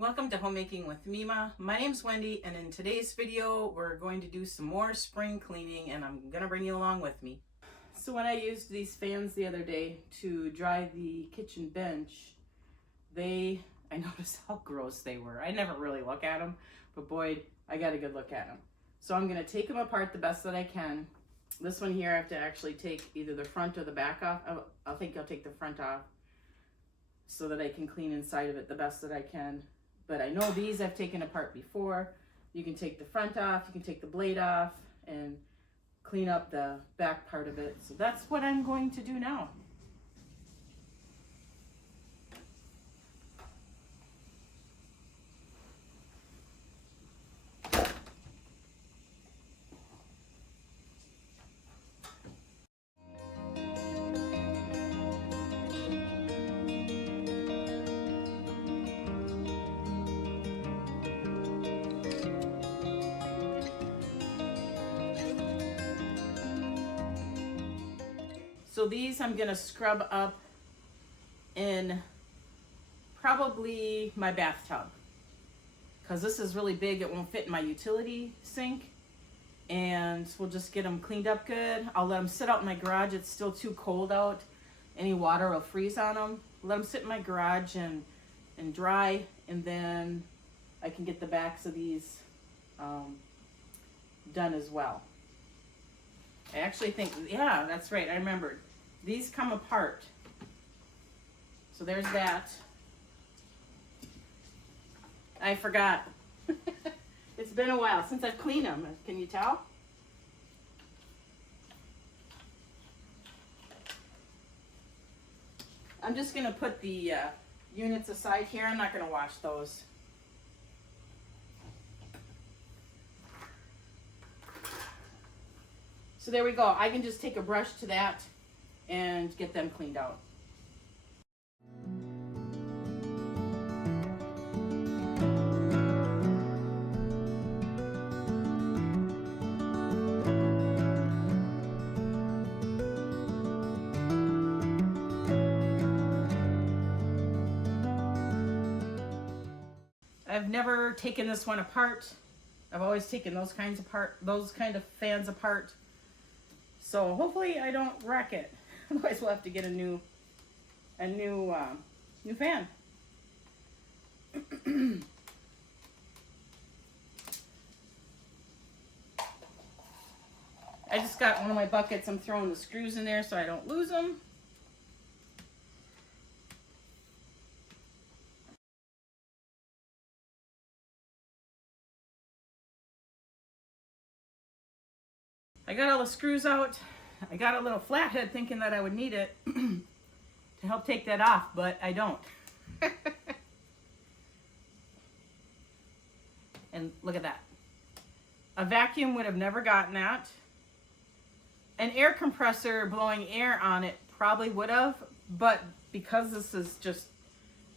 Welcome to Homemaking with Mema. My name's Wendy, and in today's video we're going to do some more spring cleaning, and I'm gonna bring you along with me. So when I used these fans the other day to dry the kitchen bench, I noticed how gross they were. I never really look at them, but boy, I got a good look at them. So I'm gonna take them apart the best that I can. This one here I have to actually take either the front or the back off. I think I'll take the front off so that I can clean inside of it the best that I can. But I know these I've taken apart before. You can take the front off, you can take the blade off, and clean up the back part of it. So that's what I'm going to do now. So these I'm gonna scrub up in probably my bathtub, because this is really big. It won't fit in my utility sink, and we'll just get them cleaned up good. I'll let them sit out in my garage. It's still too cold out. Any water will freeze on them. Let them sit in my garage and dry, and then I can get the backs of these done as well. I actually think, yeah, that's right, I remembered. These come apart. So there's that. I forgot. It's been a while since I've cleaned them. Can you tell? I'm just gonna put the units aside here. I'm not gonna wash those. So there we go. I can just take a brush to that and get them cleaned out. I've never taken this one apart. I've always taken those kind of fans apart. So hopefully I don't wreck it. Otherwise we'll have to get a new fan. I just got one of my buckets. I'm throwing the screws in there so I don't lose them. I got all the screws out. I got a little flathead thinking that I would need it to help take that off, but I don't. And look at that. A vacuum would have never gotten that. An air compressor blowing air on it probably would have, but because this is just,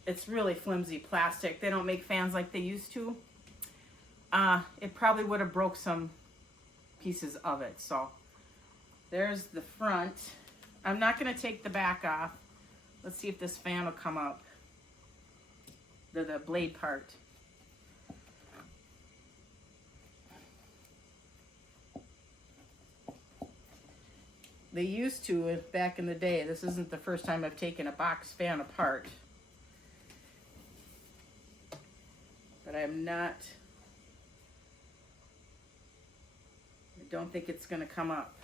it's really flimsy plastic. They don't make fans like they used to. It probably would have broke some pieces of it. So there's the front. I'm not going to take the back off. Let's see if this fan will come up. The blade part. They used to back in the day. This isn't the first time I've taken a box fan apart. But I'm not, I don't think it's going to come up.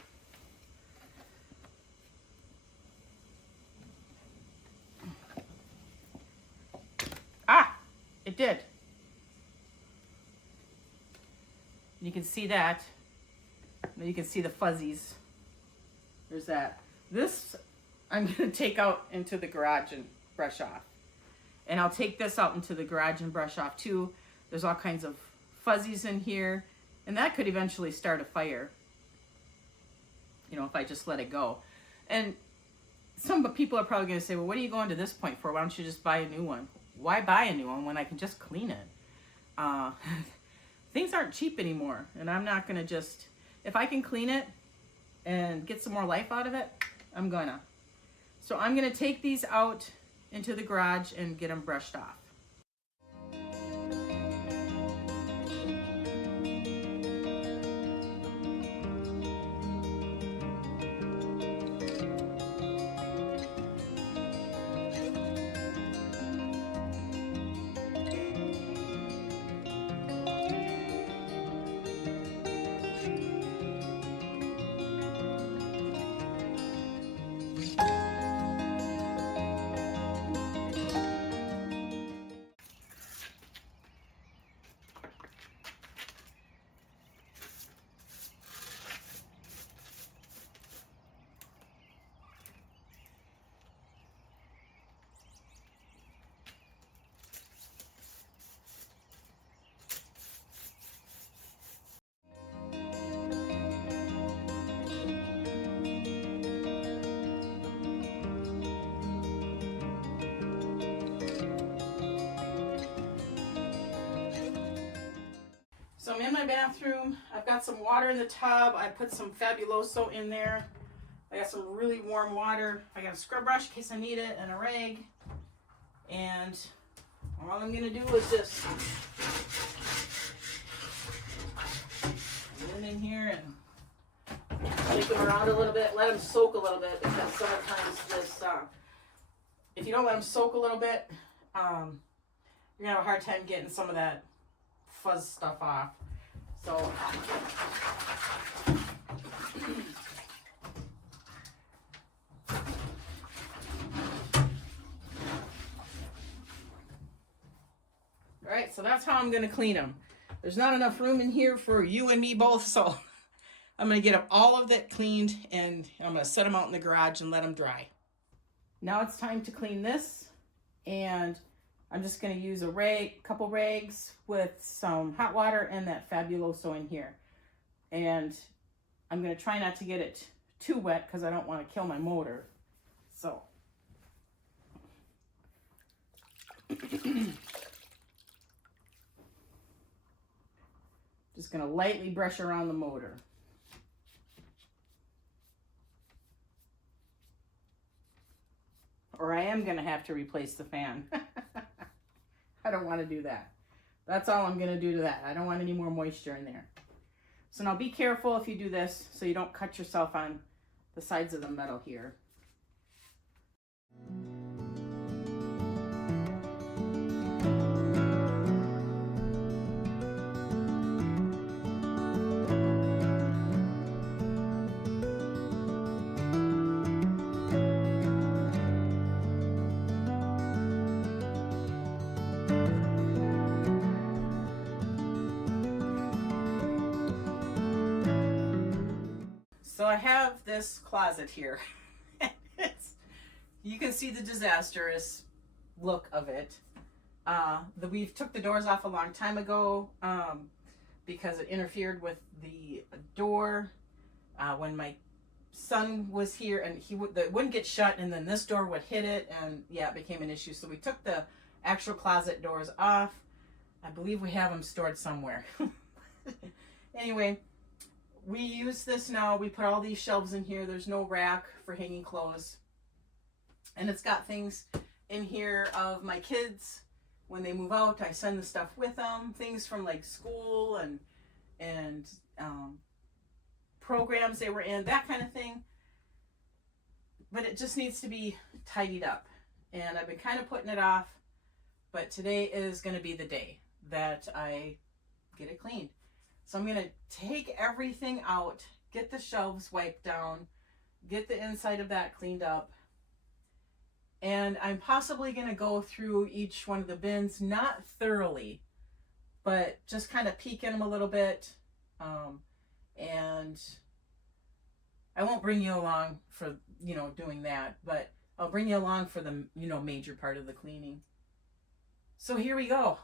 Ah, it did. You can see that. You can see the fuzzies. There's that. This I'm going to take out into the garage and brush off. And I'll take this out into the garage and brush off too. There's all kinds of fuzzies in here. And that could eventually start a fire, you know, if I just let it go. And some people are probably going to say, well, what are you going to this point for? Why don't you just buy a new one? Why buy a new one when I can just clean it? Things aren't cheap anymore. And I'm not going to just, if I can clean it and get some more life out of it, I'm gonna. So I'm gonna take these out into the garage and get them brushed off. So I'm in my bathroom. I've got some water in the tub. I put some Fabuloso in there. I got some really warm water. I got a scrub brush in case I need it and a rag. And all I'm going to do is just get in here and shake them around a little bit. Let them soak a little bit, because sometimes this, if you don't let them soak a little bit, you're going to have a hard time getting some of that fuzz stuff off. So alright, so that's how I'm going to clean them. There's not enough room in here for you and me both, so I'm going to get all of that cleaned, and I'm going to set them out in the garage and let them dry. Now it's time to clean this, and I'm just going to use a couple rags with some hot water and that Fabuloso in here. And I'm going to try not to get it too wet because I don't want to kill my motor. So just going to lightly brush around the motor. Or I am going to have to replace the fan. I don't want to do that. That's all I'm going to do to that. I don't want any more moisture in there. So now be careful if you do this so you don't cut yourself on the sides of the metal here. So I have this closet here. You can see the disastrous look of it. We took the doors off a long time ago because it interfered with the door when my son was here, and it wouldn't get shut, and then this door would hit it, and yeah, it became an issue. So we took the actual closet doors off. I believe we have them stored somewhere. Anyway, we use this now. We put all these shelves in here. There's no rack for hanging clothes. And it's got things in here of my kids. When they move out, I send the stuff with them. Things from like school and programs they were in, that kind of thing. But it just needs to be tidied up. And I've been kind of putting it off. But today is going to be the day that I get it cleaned. So I'm going to take everything out, get the shelves wiped down, get the inside of that cleaned up. And I'm possibly going to go through each one of the bins, not thoroughly, but just kind of peek in them a little bit. And I won't bring you along for, doing that, but I'll bring you along for the, major part of the cleaning. So here we go.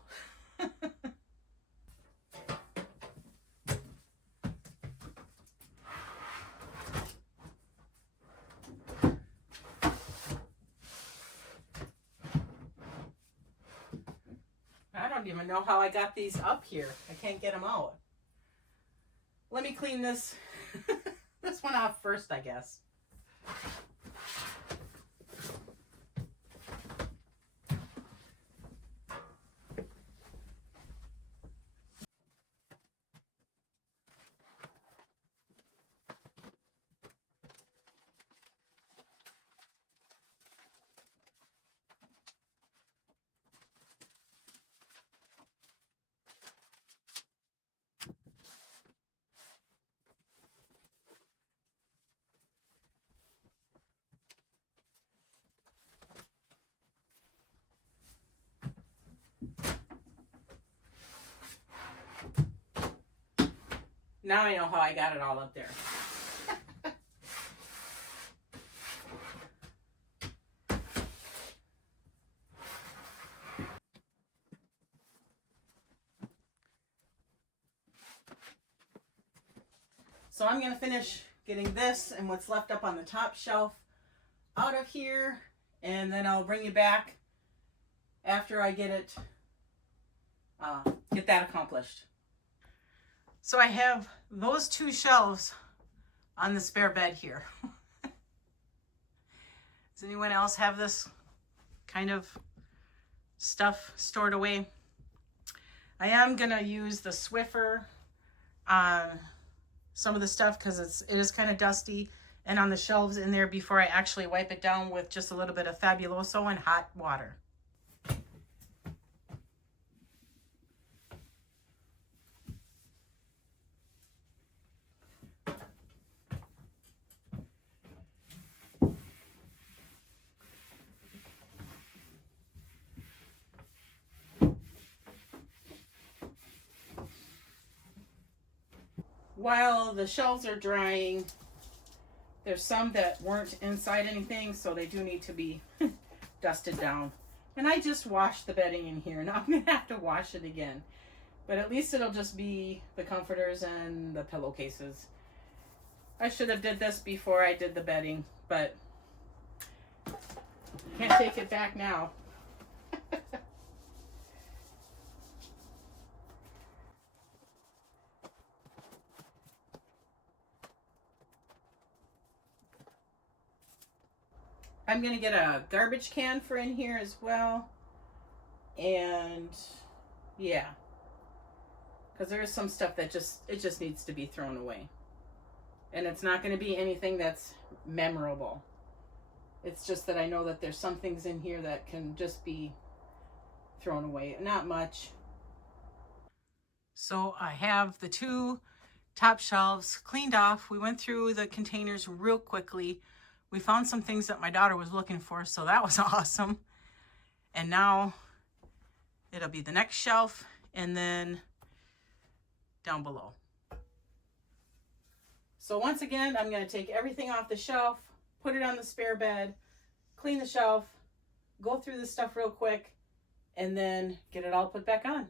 I don't even know how I got these up here. I can't get them out. Let me clean this this one off first, I guess. Now I know how I got it all up there. So I'm going to finish getting this and what's left up on the top shelf out of here, and then I'll bring you back after I get that accomplished. So I have those two shelves on the spare bed here. Does anyone else have this kind of stuff stored away? I am gonna use the Swiffer on some of the stuff because it is kind of dusty, and on the shelves in there before I actually wipe it down with just a little bit of Fabuloso and hot water. While the shelves are drying, there's some that weren't inside anything, so they do need to be dusted down. And I just washed the bedding in here. Now I'm going to have to wash it again. But at least it'll just be the comforters and the pillowcases. I should have did this before I did the bedding, but can't take it back now. I'm going to get a garbage can for in here as well. And yeah, because there is some stuff that just needs to be thrown away. And it's not going to be anything that's memorable. It's just that I know that there's some things in here that can just be thrown away. Not much. So I have the two top shelves cleaned off. We went through the containers real quickly. We found some things that my daughter was looking for, so that was awesome. And now it'll be the next shelf and then down below. So once again, I'm going to take everything off the shelf, put it on the spare bed, clean the shelf, go through this stuff real quick, and then get it all put back on.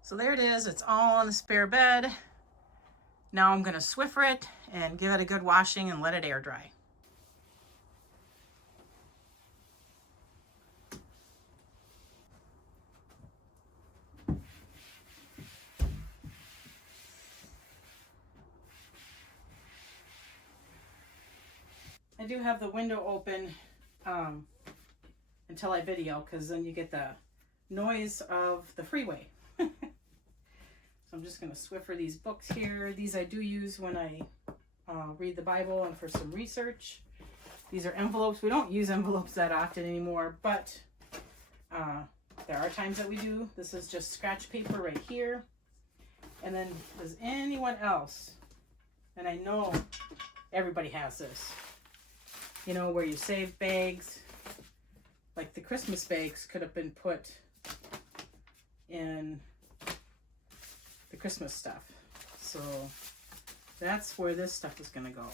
So there it is. It's all on the spare bed. Now I'm going to Swiffer it and give it a good washing and let it air dry. I do have the window open until I video, because then you get the noise of the freeway. So I'm just going to Swiffer these books here. These I do use when I read the Bible and for some research. These are envelopes. We don't use envelopes that often anymore, but there are times that we do. This is just scratch paper right here. And then does anyone else, and I know everybody has this, you know, where you save bags, like the Christmas bags could have been put in the Christmas stuff. So that's where this stuff is going to go.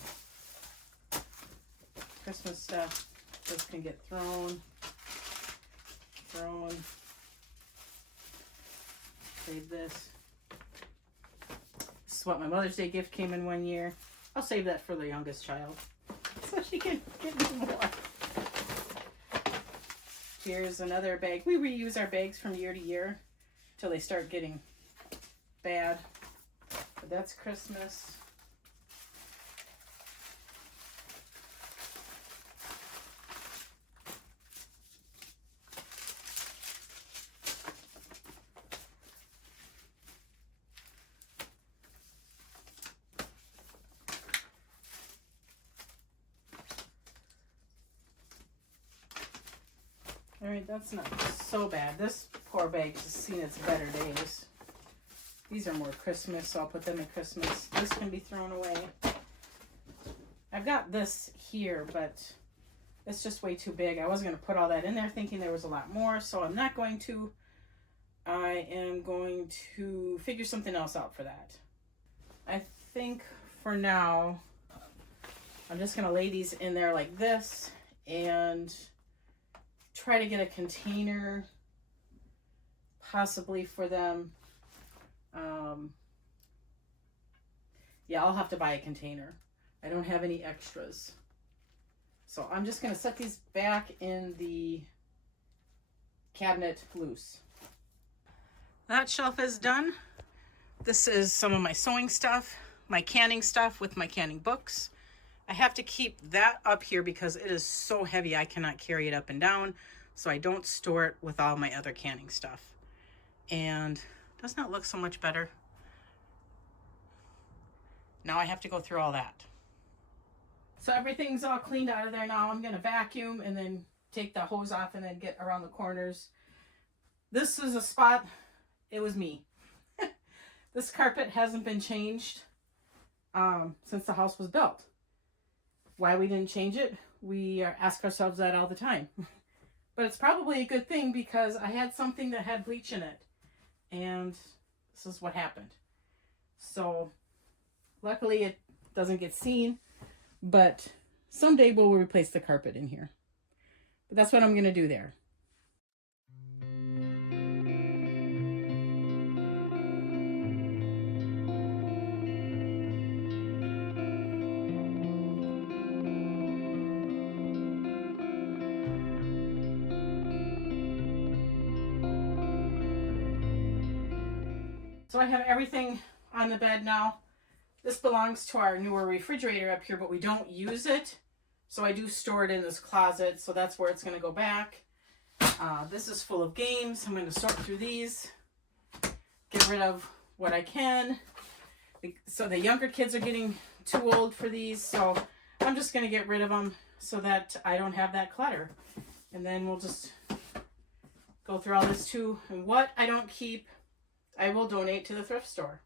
Christmas stuff, this can get thrown. Save this. This is what my Mother's Day gift came in one year. I'll save that for the youngest child, so she can get me more. Here's another bag. We reuse our bags from year to year till they start getting bad. But that's Christmas. All right, that's not so bad. This poor bag has seen its better days. These are more Christmas, so I'll put them in Christmas. This can be thrown away. I've got this here, but it's just way too big. I wasn't going to put all that in there thinking there was a lot more, so I'm not going to. I am going to figure something else out for that. I think for now, I'm just going to lay these in there like this and try to get a container possibly for them. Yeah, I'll have to buy a container. I don't have any extras. So I'm just going to set these back in the cabinet loose. That shelf is done. This is some of my sewing stuff, my canning stuff with my canning books. I have to keep that up here because it is so heavy I cannot carry it up and down, so I don't store it with all my other canning stuff. And doesn't that look so much better? Now I have to go through all that. So everything's all cleaned out of there now. I'm going to vacuum and then take the hose off and then get around the corners. This is a spot, it was me. This carpet hasn't been changed since the house was built. Why we didn't change it, we ask ourselves that all the time. But it's probably a good thing because I had something that had bleach in it. And this is what happened. So luckily it doesn't get seen, but someday we'll replace the carpet in here. But that's what I'm going to do there. So I have everything on the bed now. This belongs to our newer refrigerator up here, but we don't use it. So I do store it in this closet, so that's where it's going to go back. This is full of games. I'm going to sort through these, get rid of what I can. So the younger kids are getting too old for these, so I'm just going to get rid of them so that I don't have that clutter. And then we'll just go through all this too. And what I don't keep, I will donate to the thrift store.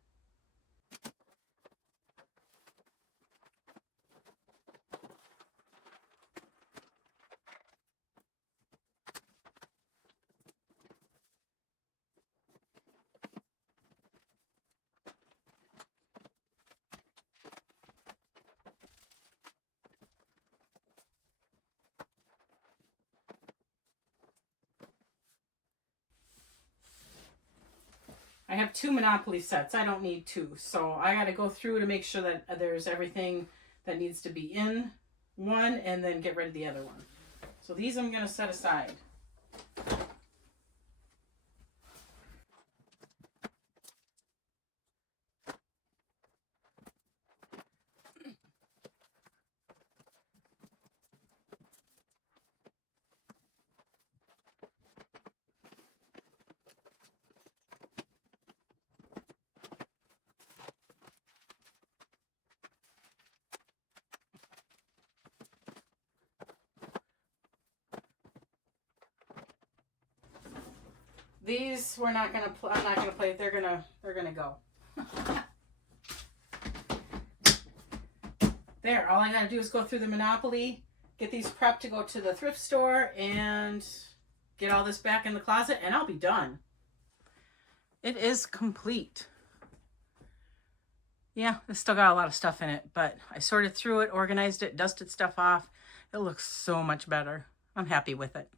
I have 2 Monopoly sets. I don't need 2. So I got to go through to make sure that there's everything that needs to be in one and then get rid of the other one. So these I'm going to set aside. These we're not gonna. I'm not gonna play. They're gonna go. There. All I gotta do is go through the Monopoly, get these prepped to go to the thrift store, and get all this back in the closet, and I'll be done. It is complete. Yeah, it's still got a lot of stuff in it, but I sorted through it, organized it, dusted stuff off. It looks so much better. I'm happy with it.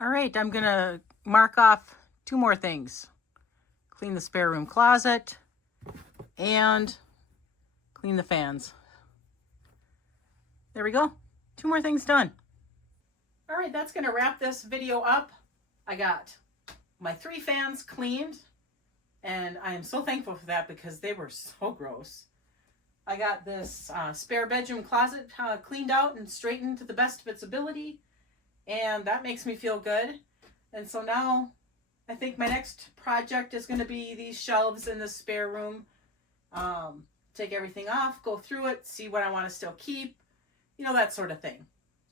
All right, I'm gonna mark off 2 more things. Clean the spare room closet and clean the fans. There we go. 2 more things done. All right, that's gonna wrap this video up. I got my 3 fans cleaned and I am so thankful for that because they were so gross. I got this spare bedroom closet cleaned out and straightened to the best of its ability. And that makes me feel good. And so now I think my next project is going to be these shelves in the spare room. take everything off, go through it, see what I want to still keep, you know, that sort of thing.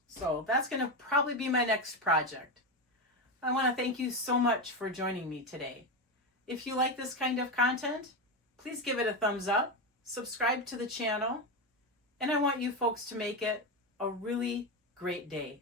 So that's going to probably be my next project. I want to thank you so much for joining me today. If you like this kind of content, please give it a thumbs up, subscribe to the channel, and I want you folks to make it a really great day.